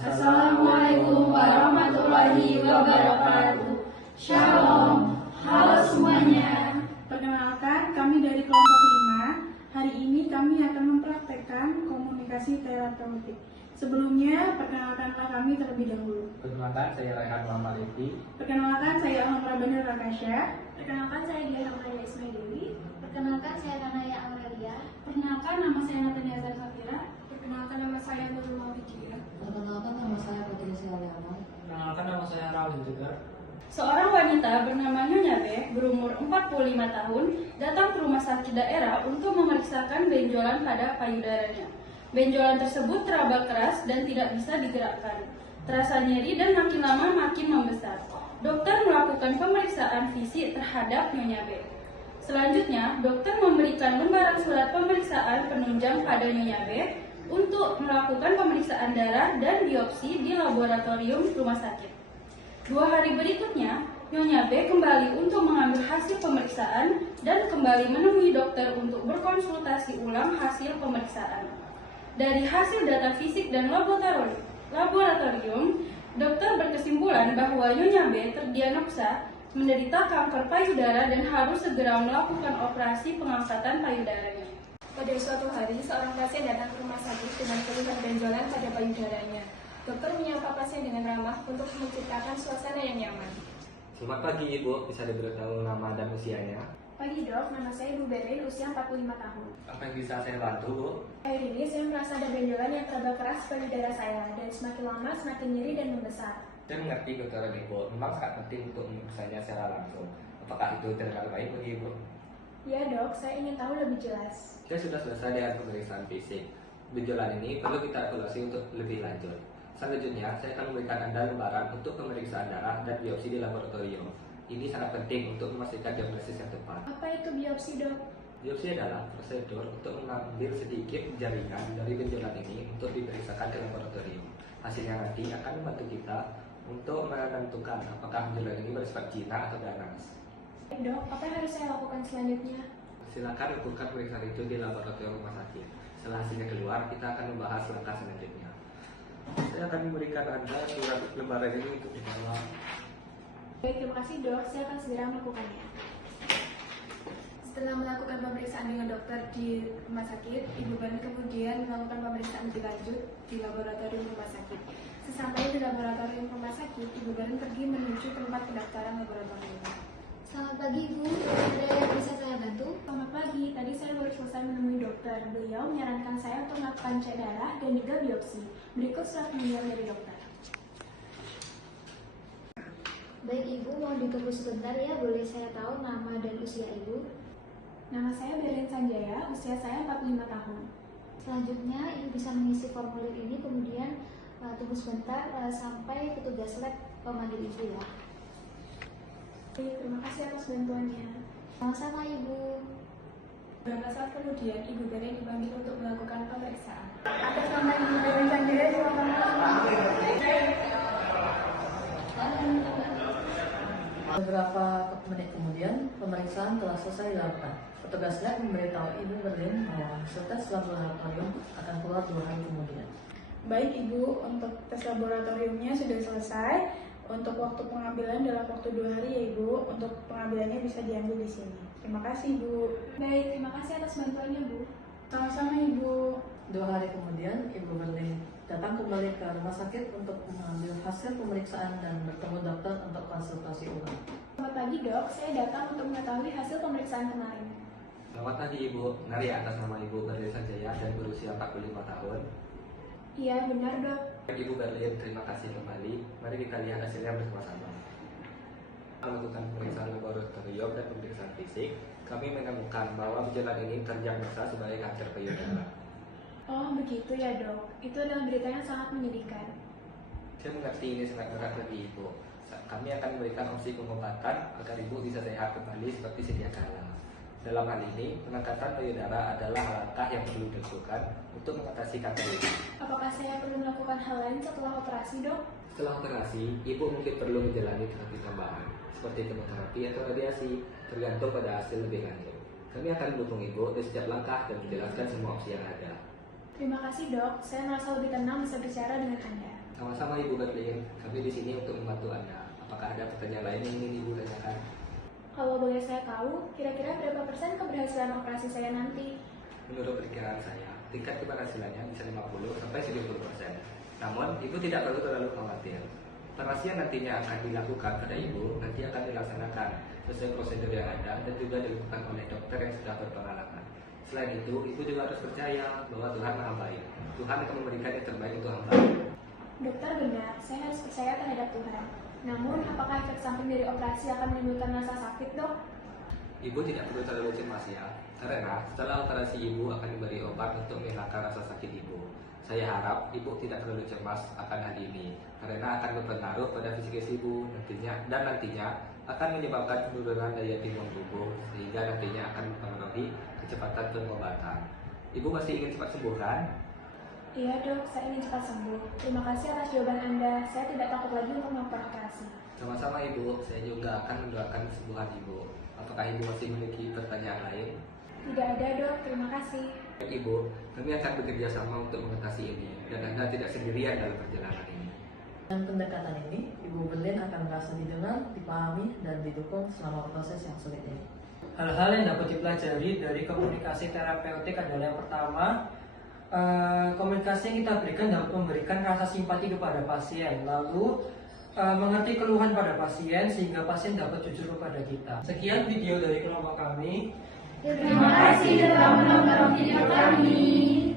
Assalamualaikum warahmatullahi wabarakatuh. Shalom. Halo semuanya. Perkenalkan, kami dari kelompok 5. Hari ini kami akan mempraktekkan komunikasi terapeutik. Sebelumnya, perkenalkanlah kami terlebih dahulu. Perkenalkan, saya Raihan Muhammad Efi. Perkenalkan, saya Alhamdulillah Rakasya. Perkenalkan, saya Diana Maria Ismaili. Perkenalkan, saya Kanaya Amelia. Perkenalkan, nama saya Natania Safira. Perkenalkan, nama saya Nurul Maulidia. Perkenalkan, nama saya Putri Sialiana. Perkenalkan, nama saya Raul juga. Seorang wanita bernama Nyonya B berumur 45 tahun datang ke rumah sakit daerah untuk memeriksakan benjolan pada payudaranya. Benjolan tersebut teraba keras dan tidak bisa digerakkan. Terasa nyeri dan makin lama makin membesar. Dokter melakukan pemeriksaan fisik terhadap Nyonya B. Selanjutnya, dokter memberikan lembaran surat pemeriksaan penunjang pada Nyonya B untuk melakukan pemeriksaan darah dan biopsi di laboratorium rumah sakit. 2 hari berikutnya, Nyonya B kembali untuk mengambil hasil pemeriksaan dan kembali menemui dokter untuk berkonsultasi ulang hasil pemeriksaan. Dari hasil data fisik dan laboratorium, dokter berkesimpulan bahwa Nyonya B terdiagnosa menderita kanker payudara dan harus segera melakukan operasi pengangkatan payudaranya. Pada suatu hari, seorang pasien datang ke rumah sakit dengan keluhan benjolan pada payudaranya. Dokter menyapa pasien dengan ramah untuk menciptakan suasana yang nyaman. Selamat pagi Ibu, bisa diberitahu nama dan usianya? Pagi dok, nama saya Ibu Berlin, usia 45 tahun. Apa yang bisa saya bantu Bu? Akhir ini saya merasa ada benjolan yang teraba keras pada dada saya dan semakin lama semakin nyeri dan membesar. Saya mengerti dokter Ibu, memang sangat penting untuk memeriksanya secara langsung. Apakah itu terdengar baik bagi Ibu? Ya dok, saya ingin tahu lebih jelas. Saya sudah selesai dengan pemeriksaan fisik. Benjolan ini perlu kita evaluasi untuk lebih lanjut. Selanjutnya, saya akan memberikan Anda lembaran untuk pemeriksaan darah dan biopsi di laboratorium. Ini sangat penting untuk memastikan diagnosis yang tepat. Apa itu biopsi dok? Biopsi adalah prosedur untuk mengambil sedikit jaringan dari benjolan ini untuk diperiksakan ke laboratorium. Hasilnya nanti akan membantu kita untuk menentukan apakah benjolan ini bersifat jinak atau ganas. Dok, apa yang harus saya lakukan selanjutnya? Silakan lakukan pemeriksaan itu di laboratorium rumah sakit. Setelah hasilnya keluar, kita akan membahas langkah selanjutnya. Saya akan memberikan Anda surat lembaran ini untuk dibawa. Baik, terima kasih dok, saya akan segera melakukannya. Setelah melakukan pemeriksaan dengan dokter di rumah sakit, Ibu Bani kemudian melakukan pemeriksaan lebih lanjut di laboratorium rumah sakit. Sesampainya di laboratorium rumah sakit, Ibu Bani pergi menuju tempat pendaftaran laboratorium. Selamat pagi Bu, ada yang bisa saya bantu? Selamat pagi, tadi saya baru selesai menemui dokter. Beliau menyarankan saya untuk melakukan cek darah dan juga biopsi. Berikut surat panggilan dari dokter. Baik Ibu, mohon ditunggu sebentar ya, boleh saya tahu nama dan usia Ibu? Nama saya Berlin Sanjaya, usia saya 45 tahun. Selanjutnya Ibu bisa mengisi formulir ini, kemudian tunggu sebentar sampai petugas lab memanggil Ibu ya. Terima kasih atas bantuannya. Sama-sama Ibu. Beberapa saat kemudian, Ibu Berlin dipanggil untuk melakukan pemeriksaan. Atas nama Ibu Berlin Sanjaya, silakan masuk. Beberapa menit kemudian, pemeriksaan telah selesai dilakukan. Petugas lab memberitahu Ibu Berlin bahwa hasil tes laboratorium akan keluar 2 hari kemudian. Baik Ibu, untuk tes laboratoriumnya sudah selesai. Untuk waktu pengambilan dalam waktu 2 hari ya Ibu. Untuk pengambilannya bisa diambil di sini. Terima kasih Bu. Baik, terima kasih atas bantuannya Bu. Sama-sama Ibu. 2 hari kemudian, Ibu Berlin datang kembali ke rumah sakit untuk mengambil hasil pemeriksaan dan bertemu dokter untuk konsultasi ulang. Selamat pagi dok, saya datang untuk mengetahui hasil pemeriksaan kemarin. Selamat pagi Ibu, kenali atas nama Ibu Berlin Sanjaya dan berusia 45 tahun. Iya, benar dok. Ibu Berlin, terima kasih kembali. Mari kita lihat hasilnya bersama-sama. Melakukan pemeriksaan laboratorium dan pemeriksaan fisik, kami menemukan bahwa benjolan ini terdiagnosa sebagai kanker payudara. Oh begitu ya dok, itu adalah berita yang sangat menyedihkan. Saya mengerti ini sangat berat bagi Ibu. Kami akan memberikan opsi pengobatan agar Ibu bisa sehat kembali seperti sedia kala. Dalam hal ini, pengangkatan payudara adalah langkah yang perlu dilakukan untuk mengatasi kanker ini. Apakah saya perlu melakukan hal lain setelah operasi dok? Setelah operasi, Ibu mungkin perlu menjalani terapi tambahan, seperti kemoterapi atau radiasi, tergantung pada hasil lebih lanjut. Kami akan mendukung Ibu di setiap langkah dan menjelaskan semua opsi yang ada. Terima kasih dok, saya merasa lebih tenang bisa bicara dengan Anda. Sama-sama Ibu Berlin, kami di sini untuk membantu Anda. Apakah ada pertanyaan lain yang ingin Ibu tanyakan? Kalau boleh saya tahu, kira-kira berapa persen keberhasilan operasi saya nanti? Menurut perkiraan saya, tingkat keberhasilannya bisa 50-70%. Namun, Ibu tidak perlu terlalu khawatir. Operasi yang nantinya akan dilakukan pada Ibu nanti akan dilaksanakan sesuai prosedur yang ada dan juga dilakukan oleh dokter yang sudah berpengalaman. Selain itu, Ibu juga harus percaya bahwa Tuhan Maha Baik. Tuhan akan memberikan yang terbaik untuk hamba. Dokter benar, saya harus percaya terhadap Tuhan. Namun, apakah efek samping dari operasi akan menimbulkan rasa sakit, Dok? Ibu tidak perlu terlalu cemas ya, karena setelah operasi Ibu akan diberi obat untuk menghilangkan rasa sakit Ibu. Saya harap Ibu tidak terlalu cemas akan hal ini, karena akan berpengaruh pada fisikis Ibu nantinya akan menyebabkan penurunan daya imun tubuh, sehingga nantinya akan mempengaruhi kecepatan pengobatan. Ibu masih ingin cepat sembuh kan? Iya dok, saya ingin cepat sembuh. Terima kasih atas jawaban Anda. Saya tidak takut lagi untuk melakukan operasi. Sama-sama Ibu, saya juga akan mendoakan kesembuhan Ibu. Apakah Ibu masih memiliki pertanyaan lain? Tidak ada dok, terima kasih. Baik Ibu, kami akan bekerja sama untuk mengatasi ini, dan Anda tidak sendirian dalam perjalanan ini. Dengan pendekatan ini, Ibu Berlin akan merasa didengar, dipahami, dan didukung selama proses yang sulit ini. Hal-hal yang dapat dipelajari dari komunikasi terapeutik adalah yang pertama, komunikasi yang kita berikan dapat memberikan rasa simpati kepada pasien, lalu mengerti keluhan pada pasien sehingga pasien dapat jujur kepada kita. Sekian video dari kelompok kami. Terima kasih telah menonton video kami.